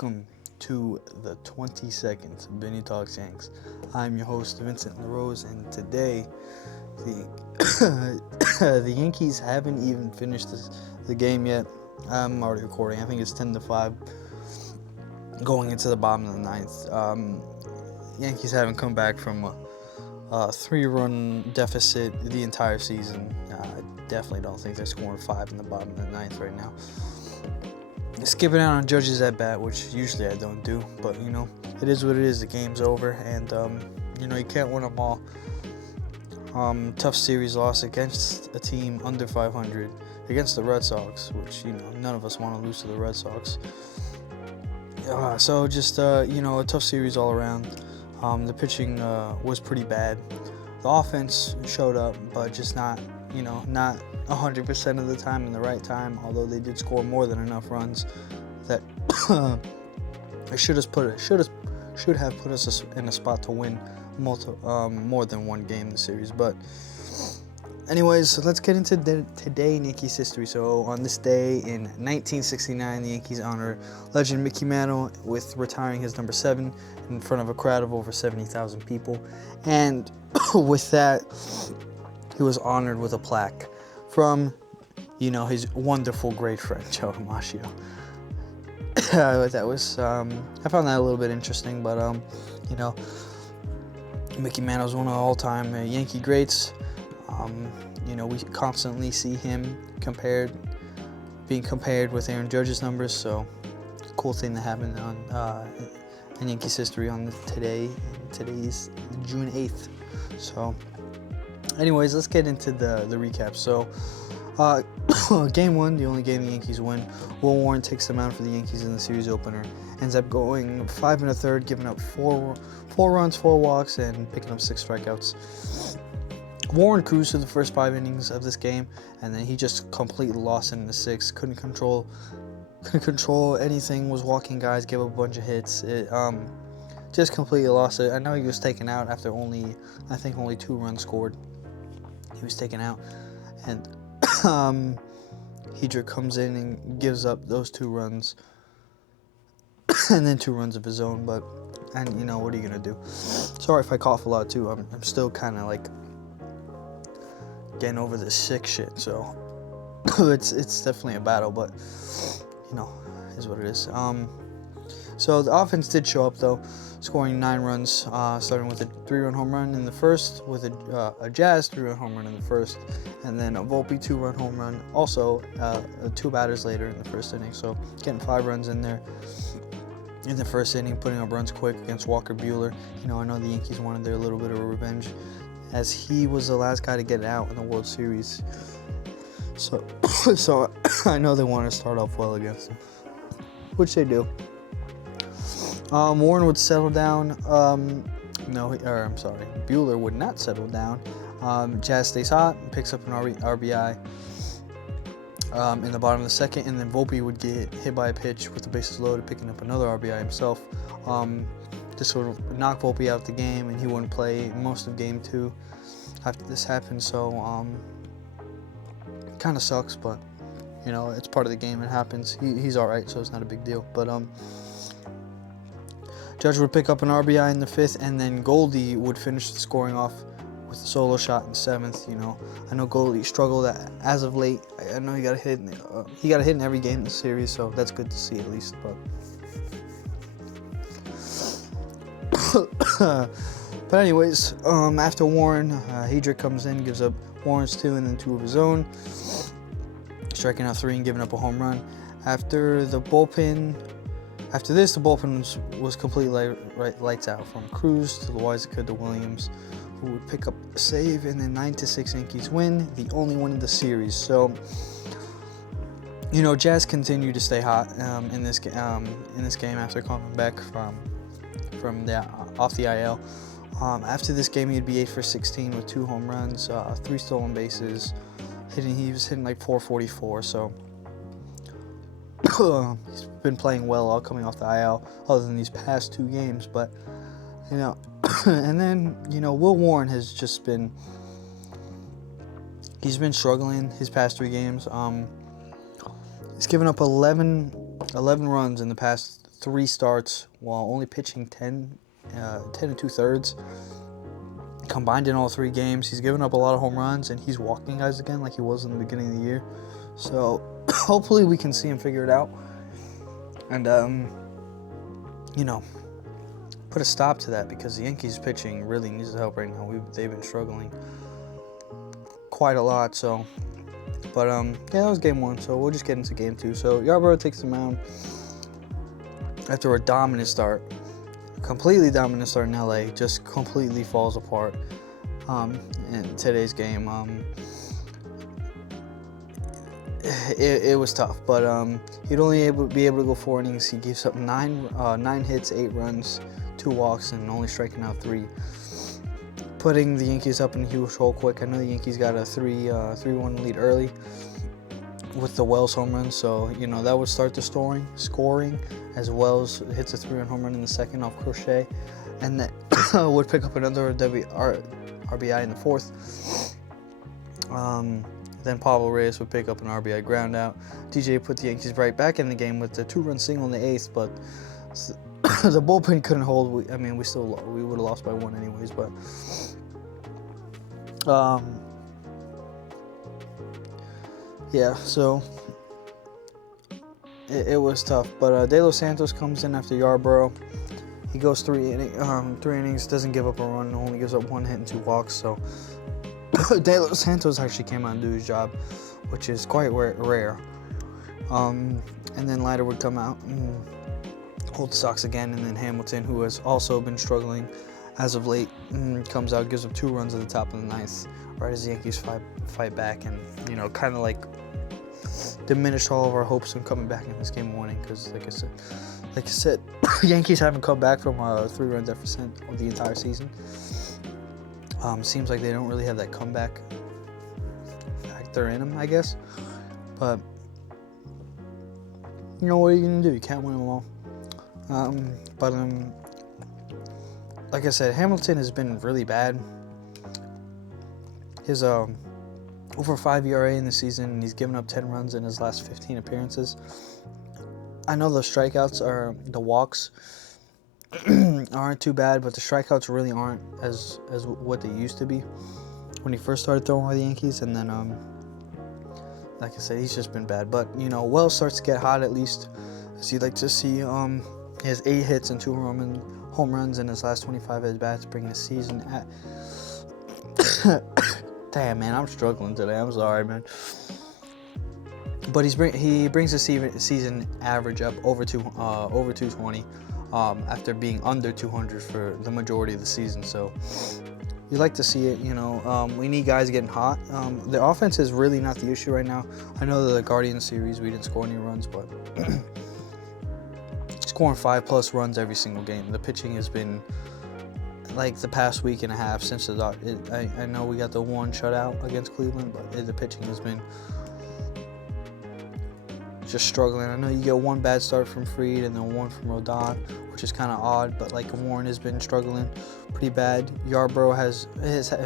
welcome to the 22nd Benny Talks Yanks. I'm your host, Vincent LaRose, and today the the Yankees haven't even finished the game yet. I'm already recording. I think it's 10-5 going into the bottom of the ninth. Yankees haven't come back from a 3-run deficit the entire season. I definitely don't think they're scoring 5 in the bottom of the ninth right now. Skipping out on Judge's at bat, which usually I don't do, but it is what it is. The game's over, and you can't win them all. Tough series loss against a team under 500 against the Red Sox, which none of us want to lose to the Red Sox. So just a tough series all around. The pitching was pretty bad. The offense showed up, but just not 100% of the time in the right time. Although they did score more than enough runs that should have put us in a spot to win more than one game in the series. But anyways, so let's get into today in Yankees history. So on this day in 1969, the Yankees honor legend Mickey Mantle with retiring his number 7 in front of a crowd of over 70,000 people. And with that, he was honored with a plaque from, his wonderful great friend, Joe DiMaggio. That was, I found that a little bit interesting, but, Mickey Mantle is one of the all-time Yankee greats. We constantly see him being compared with Aaron Judge's numbers, so cool thing that happened in Yankees history on today's June 8th. So, anyways, let's get into the recap. So, Game 1, the only game the Yankees win. Will Warren takes the mound for the Yankees in the series opener. Ends up going 5 1/3, giving up four runs, 4 walks, and picking up 6 strikeouts. Warren cruised through the first 5 innings of this game, and then he just completely lost it in the 6th. Couldn't control anything. Was walking guys, gave up a bunch of hits. Just completely lost it. I know he was taken out after only 2 runs scored. He was taken out, and Hedrick comes in and gives up those 2 runs, and then 2 runs of his own. But what are you gonna do? Sorry if I cough a lot too. I'm still kind of like getting over this sick shit. So it's definitely a battle, but is what it is. So the offense did show up though, scoring 9 runs, starting with a 3-run home run in the first, with a Jazz 3-run home run in the first, and then a Volpe 2-run home run also 2 batters later in the first inning. So getting 5 runs in there in the first inning, putting up runs quick against Walker Buehler. I know the Yankees wanted their little bit of a revenge, as he was the last guy to get out in the World Series. So I know they want to start off well against him, which they do. Warren would settle down. Buehler would not settle down. Jazz stays hot and picks up an RBI in the bottom of the 2nd, and then Volpe would get hit by a pitch with the bases loaded, picking up another RBI himself. This sort of knocked Volpe out the game, and he wouldn't play most of Game 2 after this happened. So kind of sucks, but it's part of the game. It happens. He's all right, so it's not a big deal. But Judge would pick up an RBI in the 5th, and then Goldie would finish the scoring off with a solo shot in the 7th. I know Goldie struggled as of late. I know he got a hit. He got a hit in every game in the series, so that's good to see at least. But anyways, after Warren, Hedrick comes in, gives up Warren's 2 and then 2 of his own, striking out 3 and giving up a home run. After this, the bullpen was completely lights out, from Cruz to Loaiza to Williams, who would pick up a save, and then 9-6 Yankees win, the only one in the series. So, Jazz continued to stay hot in this game after coming back from off the IL. After this game, he'd be 8 for 16 with 2 home runs, 3 stolen bases. He was hitting like .444. So he's been playing well all coming off the IL, other than these past 2 games. But and then Will Warren has just been struggling his past 3 games. He's given up 11 runs in the past 3 starts while only pitching 10 and 2/3. Combined in all 3 games, he's given up a lot of home runs, and he's walking guys again like he was in the beginning of the year. So hopefully we can see him figure it out and, put a stop to that, because the Yankees pitching really needs the help right now. They've been struggling quite a lot. So, but that was game 1. So we'll just get into game 2. So Yarbrough takes the mound after a dominant start. Completely dominant start in LA, just completely falls apart in today's game. It was tough, but he'd only be able to go 4 innings. He gives up 9 hits, 8 runs, 2 walks, and only striking out 3, putting the Yankees up in a huge hole quick. I know the Yankees got a 3-1 lead early with the Wells home run, so that would start the scoring as Wells hits a 3-run home run in the second off Crochet, and then would pick up another RBI in the 4th. Then Pablo Reyes would pick up an RBI ground out. DJ put the Yankees right back in the game with the 2-run single in the 8th, but the bullpen couldn't hold. We would have lost by 1 anyways, but yeah, so it was tough. But De Los Santos comes in after Yarbrough. He goes 3 innings, doesn't give up a run, only gives up 1 hit and 2 walks. So De Los Santos actually came out and do his job, which is quite rare. And then Leiter would come out and hold the Sox again, and then Hamilton, who has also been struggling as of late, comes out, gives up 2 runs at the top of the 9th, right as the Yankees fight back, and kind of like diminished all of our hopes of coming back in this game winning, because like I said, Yankees haven't come back from a 3-run deficit of the entire season. Seems like they don't really have that comeback factor in them, I guess. But what are you gonna do? You can't win them all. But like I said, Hamilton has been really bad. His over 5 ERA in the season, and he's given up 10 runs in his last 15 appearances. I know the walks aren't too bad, but the strikeouts really aren't as what they used to be when he first started throwing with the Yankees. And then, like I said, he's just been bad. But Wells starts to get hot, at least, as you'd like to see. He has 8 hits and 2 home runs in his last 25 at-bats, bringing the season at... Damn, man, I'm struggling today. I'm sorry, man. But he brings the season average up over 220 after being under 200 for the majority of the season. So you like to see it. We need guys getting hot. The offense is really not the issue right now. I know the Guardians series we didn't score any runs, but scoring 5+ runs every single game. The pitching has been like the past week and a half since I know we got the 1 shutout against Cleveland, but the pitching has been just struggling. I know you get 1 bad start from Fried and then 1 from Rodon, which is kind of odd, but like Warren has been struggling pretty bad. Yarbrough has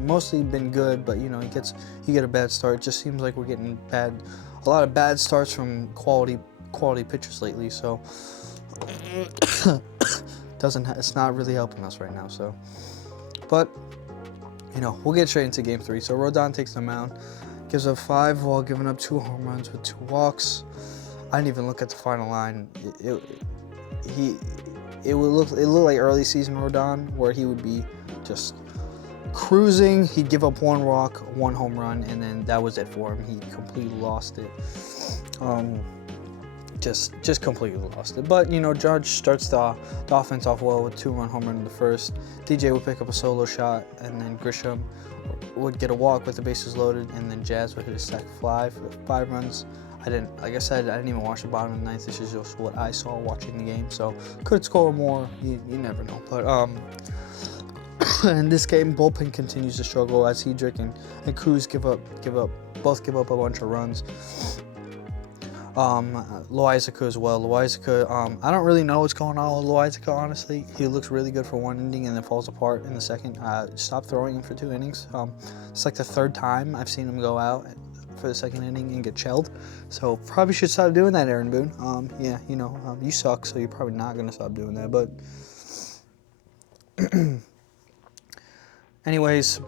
mostly been good, but you get a bad start. It just seems like we're getting a lot of bad starts from quality pitchers lately. So it's not really helping us right now. So, but we'll get straight into game 3. So Rodon takes the mound, gives up 5 while giving up 2 home runs with 2 walks. I didn't even look at the final line. It looked like early season Rodon, where he would be just cruising. He'd give up 1 walk, 1 home run, and then that was it for him. He completely lost it. Just completely lost it. But Judge starts the offense off well with 2-run home run in the first. DJ would pick up a solo shot, and then Grisham would get a walk with the bases loaded, and then Jazz would hit a sac fly for 5 runs. Like I said, I didn't even watch the bottom of the 9th. This is just what I saw watching the game. So could score more. You never know. But in this game, bullpen continues to struggle as Hedrick and Cruz both give up a bunch of runs. Loizaga as well. Loizaga, I don't really know what's going on with Loizaga, honestly. He looks really good for 1 inning and then falls apart in the second. Stopped throwing him for 2 innings. It's like the 3rd time I've seen him go out for the second inning and get shelled. So probably should stop doing that, Aaron Boone. You suck, so you're probably not going to stop doing that. But anyways,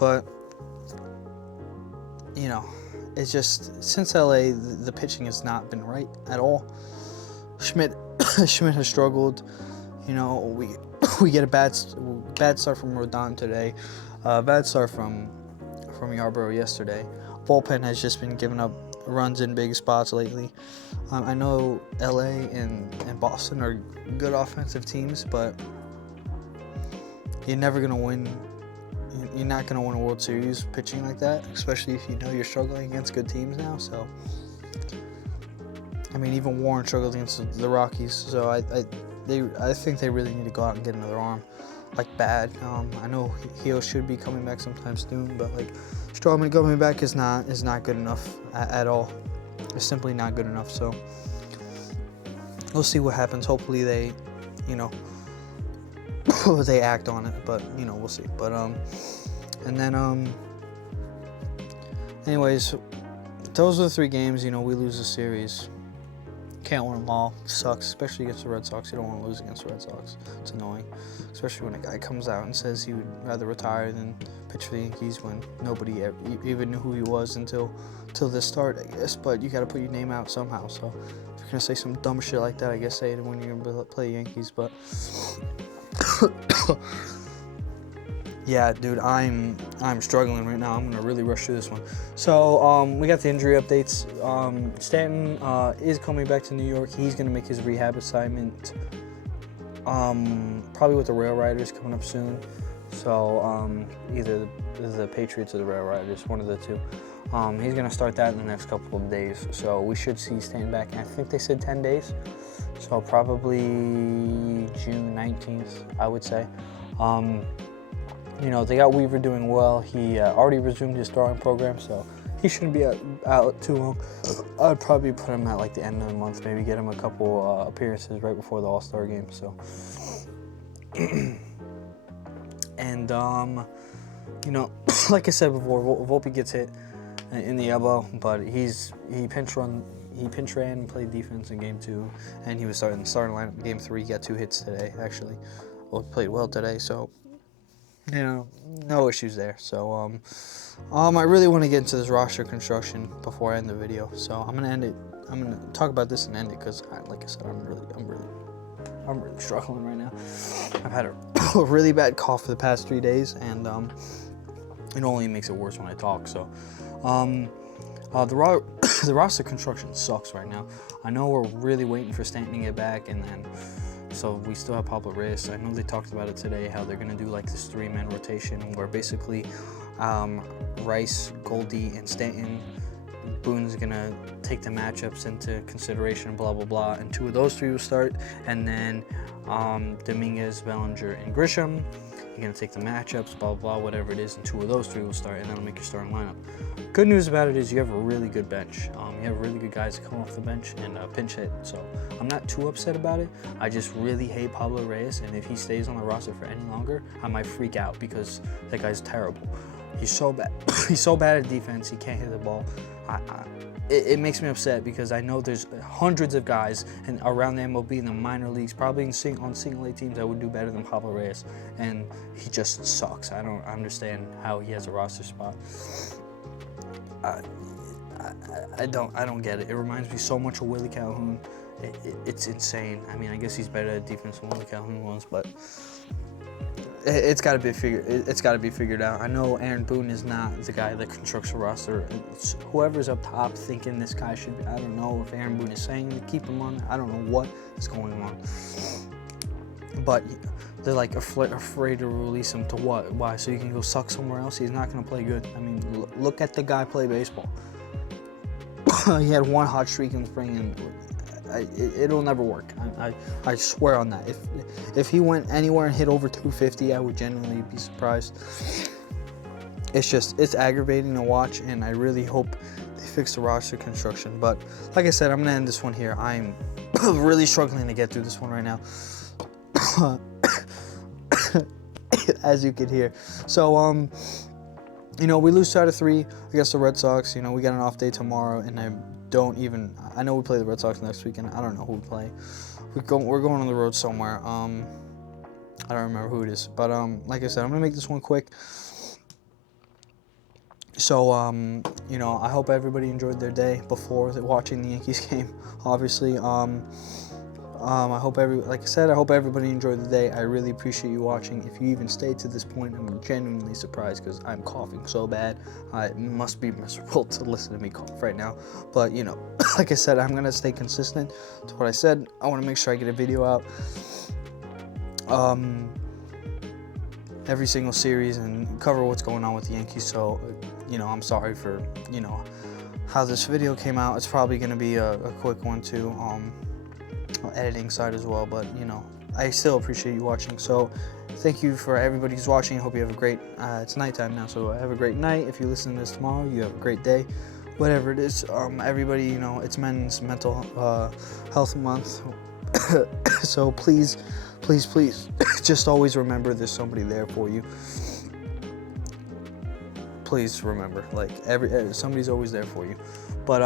it's just, since LA, the pitching has not been right at all. Schmidt has struggled. We get a bad start from Rodon today, bad start from Yarbrough yesterday. Bullpen has just been giving up runs in big spots lately. I know LA and Boston are good offensive teams, but you're never gonna win. You're not gonna win a World Series pitching like that, especially if you know you're struggling against good teams now. So, even Warren struggled against the Rockies. So I think they really need to go out and get another arm, bad. I know he should be coming back sometime soon, but Stroman coming back is not good enough at all. It's simply not good enough. So we'll see what happens. Hopefully they act on it, but we'll see. But anyways, those are the 3 games. We lose the series. Can't win them all. Sucks, especially against the Red Sox. You don't want to lose against the Red Sox. It's annoying, especially when a guy comes out and says he would rather retire than pitch for the Yankees when nobody even knew who he was until this start, I guess. But you got to put your name out somehow. So if you're gonna say some dumb shit like that, I guess say it when you're gonna play Yankees. But yeah, dude, I'm struggling right now. I'm gonna really rush through this one. So we got the injury updates. Stanton is coming back to New York. He's gonna make his rehab assignment. Probably with the Rail Riders coming up soon. So either the Patriots or the Rail Riders, one of the two. He's gonna start that in the next couple of days. So we should see Stanton back. And I think they said 10 days. So probably June 19th, I would say. They got Weaver doing well. He already resumed his throwing program, so he shouldn't be out too long. I'd probably put him at the end of the month, maybe get him a couple appearances right before the All-Star game. So, and like I said before, Volpe gets hit in the elbow, but he pinch ran and played defense in Game 2, and he was starting lineup in Game 3. He got 2 hits today, actually. Played well today, so no issues there. So I really want to get into this roster construction before I end the video. So I'm gonna end it. I'm gonna talk about this and end it because, like I said, I'm really struggling right now. I've had a really bad cough for the past 3 days, and it only makes it worse when I talk. So the roster construction sucks right now. I know we're really waiting for Stanton to get back, and then so we still have Pablo Reyes. I know they talked about it today, how they're going to do this 3-man rotation where basically Rice, Goldie, and Stanton. Boone's going to take the matchups into consideration, blah, blah, blah, and 2 of those 3 will start. And then Dominguez, Bellinger, and Grisham. You're going to take the matchups, blah, blah, blah, whatever it is, and 2 of those 3 will start, and that'll make your starting lineup. Good news about it is you have a really good bench. You have really good guys that come off the bench and pinch hit. So I'm not too upset about it. I just really hate Pablo Reyes, and if he stays on the roster for any longer, I might freak out because that guy's terrible. He's so bad. He's so bad at defense. He can't hit the ball. It makes me upset because I know there's hundreds of guys around the MLB in the minor leagues, probably on single A teams, that would do better than Pablo Reyes, and he just sucks. I don't understand how he has a roster spot. I don't get it. It reminds me so much of Willie Calhoun. It's insane. I guess he's better at defense than Willie Calhoun was, but it's got to be figured out. I know Aaron Boone is not the guy that constructs a roster. It's whoever's up top thinking this guy should be. I don't know if Aaron Boone is saying to keep him on. I don't know what is going on. But they're afraid to release him to what? Why? So you can go suck somewhere else? He's not going to play good. Look at the guy play baseball. He had 1 hot streak in the spring, and it'll never work. I swear on that. If he went anywhere and hit over 250, I would genuinely be surprised. It's aggravating to watch, and I really hope they fix the roster construction. But like I said, I'm gonna end this one here. I'm really struggling to get through this one right now, as you could hear. So we lose 2 out of 3. against the Red Sox. You know, we got an off day tomorrow, and I know we play the Red Sox next weekend. I don't know who we play. We're going on the road somewhere. I don't remember who it is, but like I said, I'm gonna make this one quick. So you know, I hope everybody enjoyed their day before watching the Yankees game. Obviously, I hope like I said, I hope everybody enjoyed the day. I really appreciate you watching. If you even stayed to this point, I'm genuinely surprised because I'm coughing so bad. It must be miserable to listen to me cough right now. But you know, like I said, I'm gonna stay consistent to what I said. I want to make sure I get a video out every single series and cover what's going on with the Yankees. So, you know, I'm sorry for, you know, how this video came out. It's probably going to be a quick one too, editing side as well, but you know, I still appreciate you watching. So thank you for everybody who's watching. I hope you have a great, it's nighttime now, so have a great night. If you listen to this tomorrow, you have a great day, whatever it is. Everybody, you know, it's Men's Mental Health Month. So please just always remember there's somebody there for you. Please remember, like, somebody's always there for you. But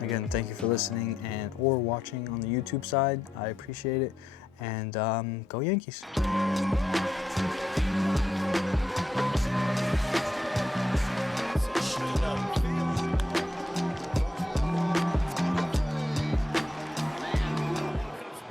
again, thank you for listening or watching on the YouTube side. I appreciate it. And go Yankees.